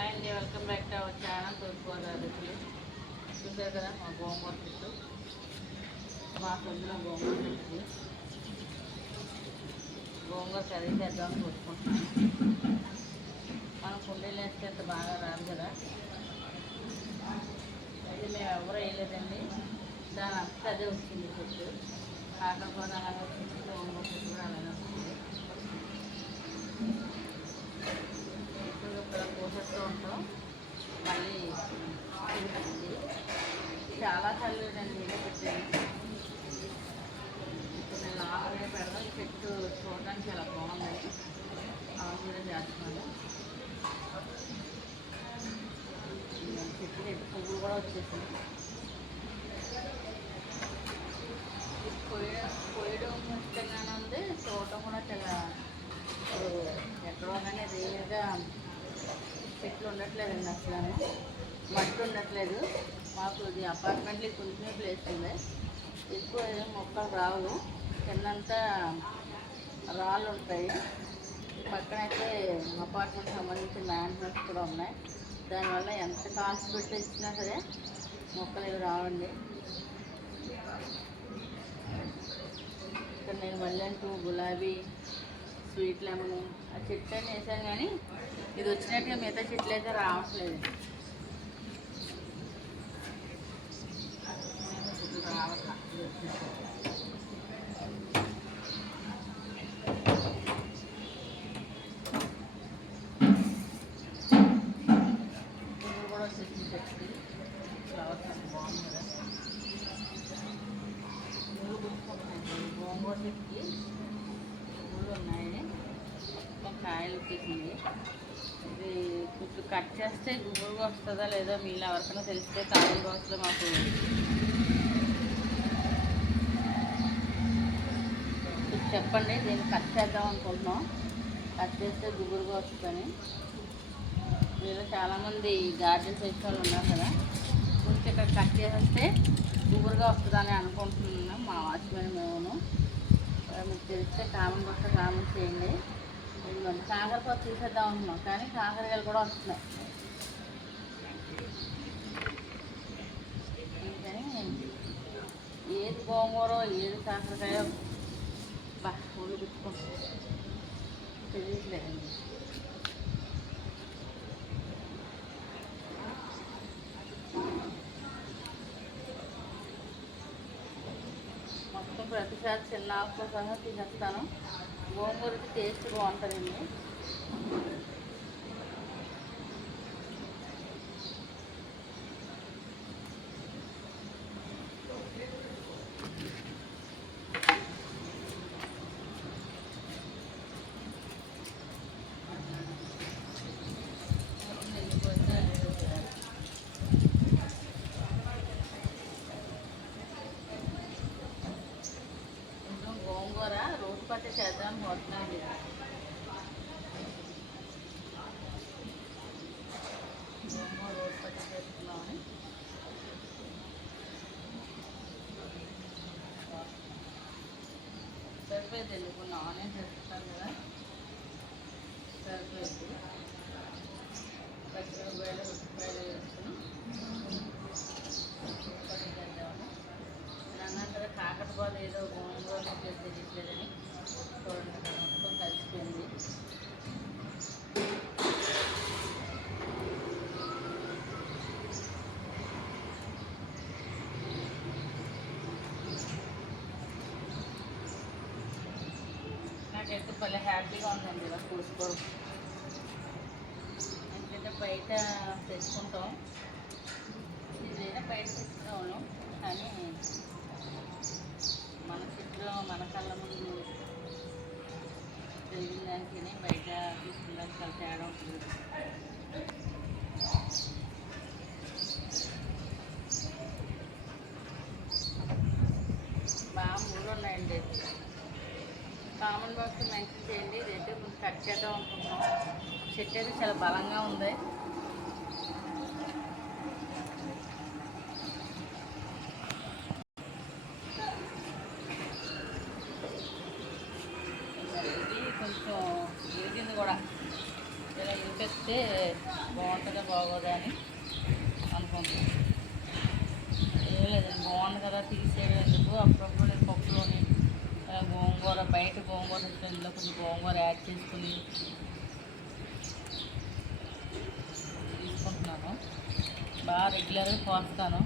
And welcome back to our channel తూర్పుగోదావరి చూసారు కదా మా గోంగూర చెట్టు మా సొంతలో గోంగూర చెట్టు గోంగూర కర్రీ చేద్దామని కొట్టుకుంటున్నాను మనం కుండీలు వేస్తే అంత బాగా రాదు కదా. అది మేము ఎవరు వేయలేదండి. దాని అంతా అదే వచ్చింది చెట్టు కాకపోతే అలాగే వచ్చింది. గోంగూర చెట్టు కూడా అలాగే వచ్చింది. ఇప్పుడు ఇక్కడ పోసేస్తూ ఉంటాం. మళ్ళీ తిరుగుతుంది చాలా చల్లేదండి ఇదే పెట్టాను ఇప్పుడు నేను లాగానే పెడదాం ఈ చెట్టు చూడడానికి చాలా బాగుంది ఆమె కూడా చేస్తున్నాను. ఈ చెట్టు పువ్వులు కూడా వచ్చేసింది ఇది కొయ్యడం కొయ్యడం ఇష్టంగానే ఉంది చూడటం కూడా చాలా ఇప్పుడు ఎక్కడో కానీ రేరుగా చెట్లు ఉండట్లేదండి అసలు. మట్టి ఉండట్లేదు. మాకు ఇది అపార్ట్మెంట్లో కొంచెమే ప్లేస్ ఉంది ఎక్కువ ఏం మొక్కలు రావు. కిందంతా రాళ్ళు ఉంటాయి. పక్కనైతే అపార్ట్మెంట్ సంబంధించిన మ్యాన్హోల్స్ కూడా ఉన్నాయి. దానివల్ల ఎంత కాస్ట్ పెట్టి ఇచ్చినా సరే మొక్కలు ఇవి రావండి. ఇక్కడ నేను మల్లెంటూ గులాబీ స్వీట్ లెమన్ ఆ చెట్లు అన్నీ వేసాను కానీ ఇది వచ్చినట్టుగా మిగతా చెట్లు అయితే రావట్లేదు. రావట్లేదు రావట్లా ఇది వచ్చినట్టు. పువ్వులు కూడా వచ్చేసింది చెట్టుకి ఫ్లవర్స్ అన్ని బాగుంది కదా పువ్వులు గుర్తుకుంటున్నాయి గోంగూర చెట్టుకి పువ్వులు ఉన్నాయి మొత్తం కాయలు వచ్చేసింది ఇది ఇప్పుడు కట్ చేస్తే గుబురుగా వస్తుందా లేదా మీలో ఎవరికైనా తెలిస్తే కామెంట్ బాక్స్లో మాకు చెప్పండి దీన్ని కట్ చేద్దాం అనుకుంటున్నాం. కట్ చేస్తే గుబురుగా వస్తుందని. మీలో చాలామంది గార్డెన్స్ వేసిన వాళ్ళు ఉన్నారు కదా కొంచెం ఇక్కడ కట్ చేసేస్తే గుబురుగా వస్తుందని అనుకుంటున్నాం మా వాచ్మెన్ మేము మీకు తెలిస్తే కామెంట్ బాక్స్లో కామెంట్ చేయండి. కాకరపో తీసేద్దాం అనుకున్నాం కానీ కాకరకాయలు కూడా వస్తున్నాయి. ఏది గోంగూర ఏది కాకరకాయ బా ఒళ్ళు గుచ్చుకుంటుంది తెలియట్లేదండి. మొత్తం ప్రతిసారి చిన్న ఆకుతో సహా తీసేస్తాను. గోంగూరకి టేస్ట్ బాగుంటుందండి. గోంగూర ఉత్పత్తి పట్ట చేద్దామని భలే హ్యాపీగా ఉందండి ఇలా కూసుకోవడం ఎందుకంటే బయట తెచ్చుకుంటాం. ఏదైనా బయట తెచ్చుకోను కానీ మన చెట్లు మన కళ్ళ ముందు పెరిగిన దానికి బయట తీసుకున్న చాలా తేడా ఉంటుంది బాగా మూడు ఉన్నాయండి కామన్ బాక్స్ మెన్షన్ చేయండి ఇదైతే కొంచెం చేద్దాం అనుకుంటున్నాం చెట్టు అయితే చాలా బలంగా ఉంది తీస్తే బాగుంటుందా బాగోదా అని అనుకుంటున్నాను ఏం లేదండి బాగుంది కదా తీసేయడం ఎందుకు అప్పుడప్పుడు నేను పప్పులోని ఆ, గోంగూర బయట గోంగూర వస్తుంది ఇందులో కొంచెం గోంగూర యాడ్ చేసుకుని తీసుకుంటున్నాను. బాగా రెగ్యులర్గా కోస్తాను.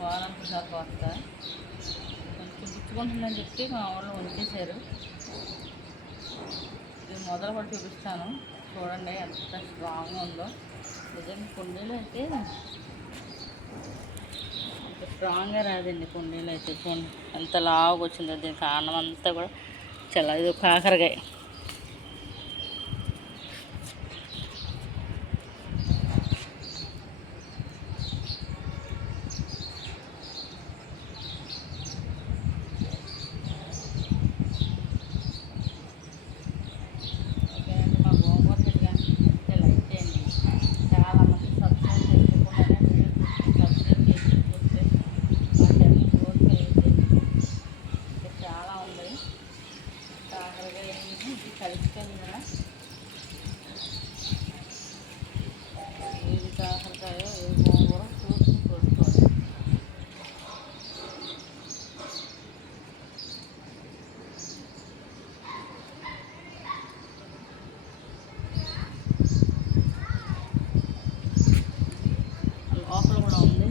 వారానికి ఒకసారి కోస్తా. కొంచెం పుచ్చుకుంటుందని చెప్పి మా వాళ్ళు ఉంచేశారు ఇది మొదలు కూడా చూపిస్తాను. చూడండి ఎంత స్ట్రాంగ్గా ఉందో. నిజంగా కుండీలు అయితే స్ట్రాంగ్గా రాదండి కుండీలు అయితే. చూడండి ఎంత లావుగా వచ్చిందో దీని కారణం అంతా కూడా చాలా ఇది కాకరకాయ ఓకే అండి మా చేయండి చాలా మంది చాలా ఉంది. కాకరకాయ ఇది కలిసిపోయింది కదా ఏది కాకరకాయ ఏది గోంగూర చూసి కొట్టుకోవాలి లోపల కూడా ఉంది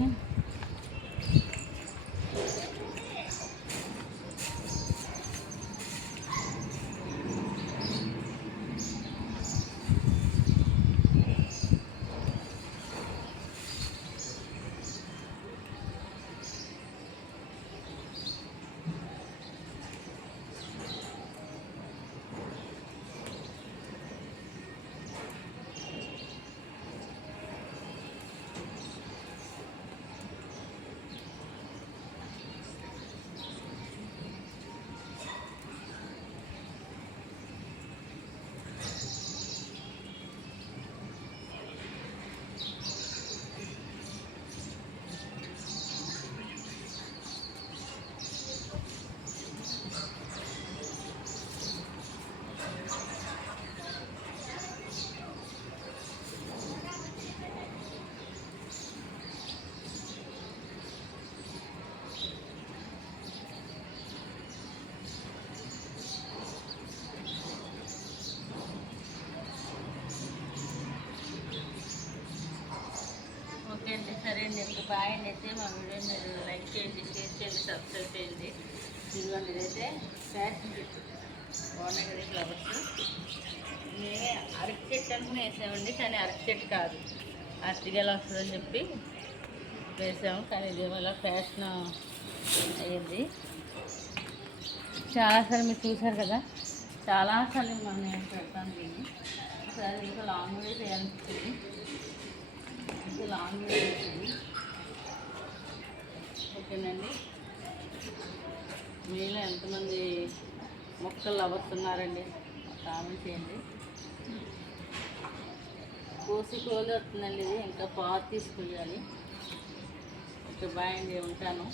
ఓకే అండి సరే అండి ఇంకా బాయ్ అయితే మా వీడియో మీరు లైక్ చేయండి షేర్ చేయండి సబ్స్క్రైబ్ చేయండి. ఇదిగోండి ఇదైతే ఫ్యాషన్ బాగున్నాయి కదా ఫ్లవర్స్? మేమే అరటి చెట్టు అనుకుని వేసామండి కానీ అరటి చెట్టు కాదు అరటిగల వస్తుందని చెప్పి వేసాము కానీ ఇదేమో ఫ్యాషన్ అయ్యింది. చాలాసార్లు మీరు చూశారు కదా? చాలాసార్లు మనం నేను పెడతాను దీన్ని. ఒకసారి ఇంకా లాంగ్ వీడియో చేయాలనిపించింది ఇంకా లాంగ్ వచ్చింది ఓకేనండి. మీలో ఎంతమంది మొక్కలు లవర్స్తున్నారండి కామెంట్ చేయండి. కోసి కోలు వస్తుందండి ఇది. ఇంకా పాత్ తీసుకెళ్ళాలి. ఓకే బాయ్ అండి ఉంటాను.